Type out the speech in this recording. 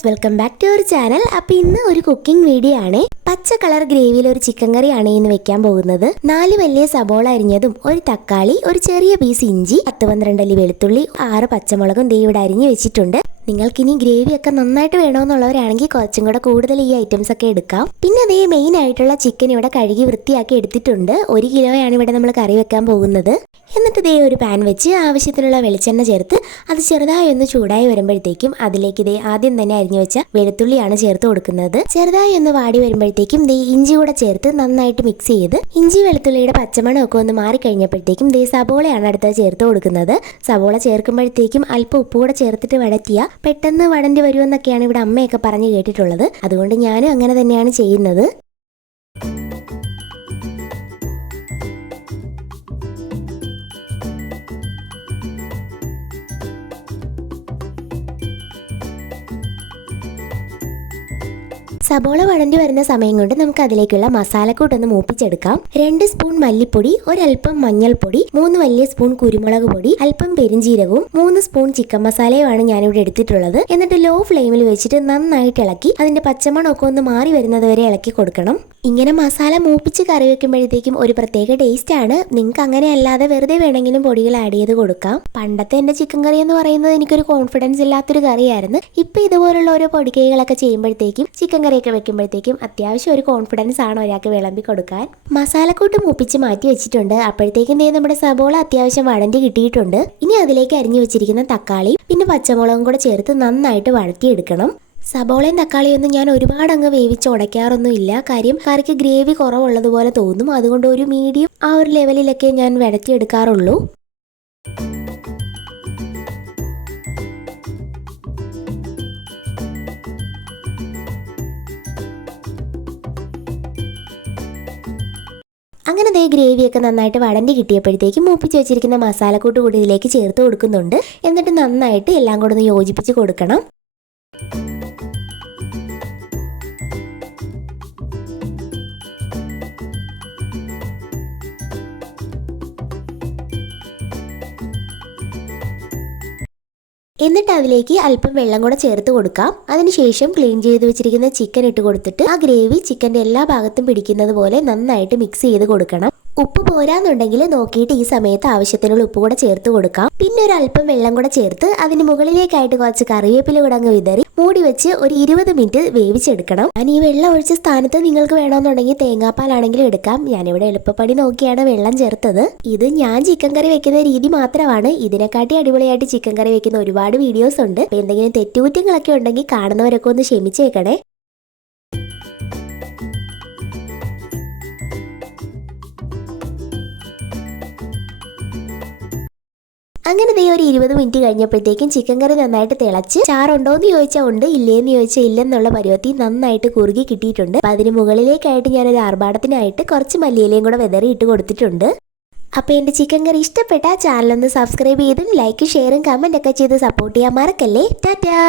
Viewers, welcome back to our channel. അപ്പോൾ ഇന്ന് ഒരു കുക്കിംഗ് വീഡിയോ ആണ്. പച്ച കളർ ഗ്രേവിയിൽ ഒരു ചിക്കൻ കറിയാണ് ഇന്ന് വെക്കാൻ പോകുന്നത്. 4 വലിയ സബോള അരിഞ്ഞതും, ഒരു തക്കാളി, ഒരു ചെറിയ പീസ് ഇഞ്ചി, 10-12 അല്ലി വെളുത്തുള്ളി, 6 പച്ചമുളകും ദേ ഇവിടെ അരിഞ്ഞു വെച്ചിട്ടുണ്ട്. നിങ്ങൾക്കിനി ഗ്രേവി ഒക്കെ നന്നായിട്ട് വേണമെന്നുള്ളവരാണെങ്കിൽ കുറച്ചും കൂടെ കൂടുതൽ ഈ ഐറ്റംസ് ഒക്കെ എടുക്കാം. പിന്നെ അതേ മെയിൻ ആയിട്ടുള്ള ചിക്കൻ ഇവിടെ കഴുകി വൃത്തിയാക്കി എടുത്തിട്ടുണ്ട്. 1 കിലോയാണ് ഇവിടെ നമ്മൾ കറി വെക്കാൻ പോകുന്നത്. എന്നിട്ട് ദേ ഒരു പാൻ വെച്ച് ആവശ്യത്തിനുള്ള വെളിച്ചെണ്ണ ചേർത്ത് അത് ചെറുതായി ഒന്ന് ചൂടായി വരുമ്പോഴത്തേക്കും അതിലേക്ക് ദേ ആദ്യം തന്നെ അരിഞ്ഞു വെച്ച വെളുത്തുള്ളിയാണ് ചേർത്ത് കൊടുക്കുന്നത്. ചെറുതായി ഒന്ന് വാടി വരുമ്പോഴത്തേക്കും ദേ ഇഞ്ചി കൂടെ ചേർത്ത് നന്നായിട്ട് മിക്സ് ചെയ്ത് ഇഞ്ചി വെളുത്തുള്ളിയുടെ പച്ചമണം ഒക്കെ ഒന്ന് മാറിക്കഴിഞ്ഞപ്പോഴത്തേക്കും ദേ സബോളയാണ് അടുത്തത് ചേർത്ത് കൊടുക്കുന്നത്. സബോള ചേർക്കുമ്പോഴത്തേക്കും അല്പം ഉപ്പ് കൂടെ ചേർത്തിട്ട് വഴറ്റിയ പെട്ടെന്ന് വഴണ്ടി വരുമെന്നൊക്കെയാണ് ഇവിടെ അമ്മയൊക്കെ പറഞ്ഞു കേട്ടിട്ടുള്ളത്. അതുകൊണ്ട് ഞാനും അങ്ങനെ തന്നെയാണ് ചെയ്യുന്നത്. സബോള വഴണ്ടി വരുന്ന സമയം കൊണ്ട് നമുക്ക് അതിലേക്കുള്ള മസാലക്കൂട്ടൊന്ന് മൂപ്പിച്ചെടുക്കാം. 2 സ്പൂൺ മല്ലിപ്പൊടി, ഒരൽപ്പം മഞ്ഞൾപ്പൊടി, 3 വലിയ സ്പൂൺ കുരുമുളക് പൊടി, അല്പം പെരിഞ്ചീരകവും 3 സ്പൂൺ ചിക്കൻ മസാലയുമാണ് ഞാനിവിടെ എടുത്തിട്ടുള്ളത്. എന്നിട്ട് ലോ ഫ്ലെയിമിൽ വെച്ചിട്ട് നന്നായിട്ട് ഇളക്കി അതിന്റെ പച്ചമണമൊക്കെ ഒന്ന് മാറി വരുന്നത് വരെ ഇളക്കി കൊടുക്കണം. ഇങ്ങനെ മസാല മൂപ്പിച്ച് കറി വെക്കുമ്പോഴത്തേക്കും ഒരു പ്രത്യേക ടേസ്റ്റ് ആണ്. നിങ്ങൾക്ക് അങ്ങനെ അല്ലാതെ വെറുതെ വേണമെങ്കിലും പൊടികൾ ആഡ് ചെയ്ത് കൊടുക്കാം. പണ്ടത്തെ എൻ്റെ ചിക്കൻ കറി എന്ന് പറയുന്നത് എനിക്കൊരു കോൺഫിഡൻസ് ഇല്ലാത്തൊരു കറിയായിരുന്നു. ഇപ്പം ഇതുപോലുള്ള ഓരോ പൊടിക്കൈകളൊക്കെ ചെയ്യുമ്പോഴത്തേക്കും ചിക്കൻ കറിയൊക്കെ വെക്കുമ്പോഴത്തേക്കും അത്യാവശ്യം ഒരു കോൺഫിഡൻസ് ആണ് ഒരാൾക്ക് വിളമ്പി കൊടുക്കാൻ. മസാലക്കൂട്ട് മൂപ്പിച്ച് മാറ്റി വെച്ചിട്ടുണ്ട്. അപ്പോഴത്തേക്കും നമ്മുടെ സബോള അത്യാവശ്യം വഴണ്ടി കിട്ടിയിട്ടുണ്ട്. ഇനി അതിലേക്ക് അരിഞ്ഞു വെച്ചിരിക്കുന്ന തക്കാളി പിന്നെ പച്ചമുളകും കൂടെ ചേർത്ത് നന്നായിട്ട് വഴറ്റിയെടുക്കണം. സബോളയും തക്കാളിയൊന്നും ഞാൻ ഒരുപാട് അങ്ങ് വേവിച്ച് ഉടയ്ക്കാറൊന്നും ഇല്ല. കാര്യം കറിക്ക് ഗ്രേവി കുറവുള്ളതുപോലെ തോന്നും. അതുകൊണ്ട് ഒരു മീഡിയം ആ ഒരു ലെവലിലൊക്കെ ഞാൻ വഴറ്റിയെടുക്കാറുള്ളൂ. അങ്ങനെ ദേ ഗ്രേവിയൊക്കെ നന്നായിട്ട് വഴണ്ടി കിട്ടിയപ്പോഴത്തേക്കും മൂപ്പിച്ച് വെച്ചിരിക്കുന്ന മസാലക്കൂട്ട് കൂടി ഇതിലേക്ക് ചേർത്ത് കൊടുക്കുന്നുണ്ട്. എന്നിട്ട് നന്നായിട്ട് എല്ലാം കൂടെ ഒന്ന് യോജിപ്പിച്ച് കൊടുക്കണം. എന്നിട്ട് അതിലേക്ക് അല്പം വെള്ളം കൂടെ ചേർത്ത് കൊടുക്കാം. അതിനുശേഷം ക്ലീൻ ചെയ്ത് വെച്ചിരിക്കുന്ന ചിക്കൻ ഇട്ട് കൊടുത്തിട്ട് ആ ഗ്രേവി ചിക്കൻ്റെ എല്ലാ ഭാഗത്തും പിടിക്കുന്നത് പോലെ നന്നായിട്ട് മിക്സ് ചെയ്ത് കൊടുക്കണം. ഉപ്പ് പോരാന്നുണ്ടെങ്കിൽ നോക്കിയിട്ട് ഈ സമയത്ത് ആവശ്യത്തിനുള്ള ഉപ്പ് കൂടെ ചേർത്ത് കൊടുക്കാം. പിന്നെ ഒരു അല്പം വെള്ളം കൂടെ ചേർത്ത് അതിന് മുകളിലേക്കായിട്ട് കുറച്ച് കറിവേപ്പില കൂടെ അങ്ങ് വിതറി മൂടി വെച്ച് ഒരു 20 മിനിറ്റ് വേവിച്ചെടുക്കണം. ഞാൻ ഈ വെള്ളം ഒഴിച്ച സ്ഥാനത്ത് നിങ്ങൾക്ക് വേണമെന്നുണ്ടെങ്കിൽ തേങ്ങാപ്പാലാണെങ്കിലും എടുക്കാം. ഞാനിവിടെ എളുപ്പപ്പണി നോക്കിയാണ് വെള്ളം ചേർത്തത്. ഇത് ഞാൻ ചിക്കൻ കറി വെക്കുന്ന രീതി മാത്രമാണ്. ഇതിനെക്കാട്ടി അടിപൊളിയായിട്ട് ചിക്കൻ കറി വെക്കുന്ന ഒരുപാട് വീഡിയോസ് ഉണ്ട്. എന്തെങ്കിലും തെറ്റുകുറ്റങ്ങളൊക്കെ ഉണ്ടെങ്കിൽ കാണുന്നവരൊക്കെ ഒന്ന് ക്ഷമിച്ചേക്കണേ. അങ്ങനെ ദേ ഒരു 20 മിനിറ്റ് കഴിഞ്ഞപ്പോഴത്തേക്കും ചിക്കൻ കറി നന്നായിട്ട് തിളച്ച് ചാറുണ്ടോയെന്ന് ചോദിച്ചാൽ ഉണ്ട്, ഇല്ലേന്ന് ചോദിച്ചാൽ ഇല്ലെന്നുള്ള പരുവത്തിൽ നന്നായിട്ട് കുറുകി കിട്ടിയിട്ടുണ്ട്. അപ്പം അതിന് മുകളിലേക്കായിട്ട് ഞാനൊരു ആർഭാടത്തിനായിട്ട് കുറച്ച് മല്ലിയിലയും കൂടെ വിതറി ഇട്ട് കൊടുത്തിട്ടുണ്ട്. അപ്പോൾ എൻ്റെ ചിക്കൻ കറി ഇഷ്ടപ്പെട്ട ചാനലൊന്ന് സബ്സ്ക്രൈബ് ചെയ്തും ലൈക്ക് ഷെയറും കമൻ്റ് ഒക്കെ ചെയ്ത് സപ്പോർട്ട് ചെയ്യാൻ മറക്കല്ലേ. ടാറ്റാ.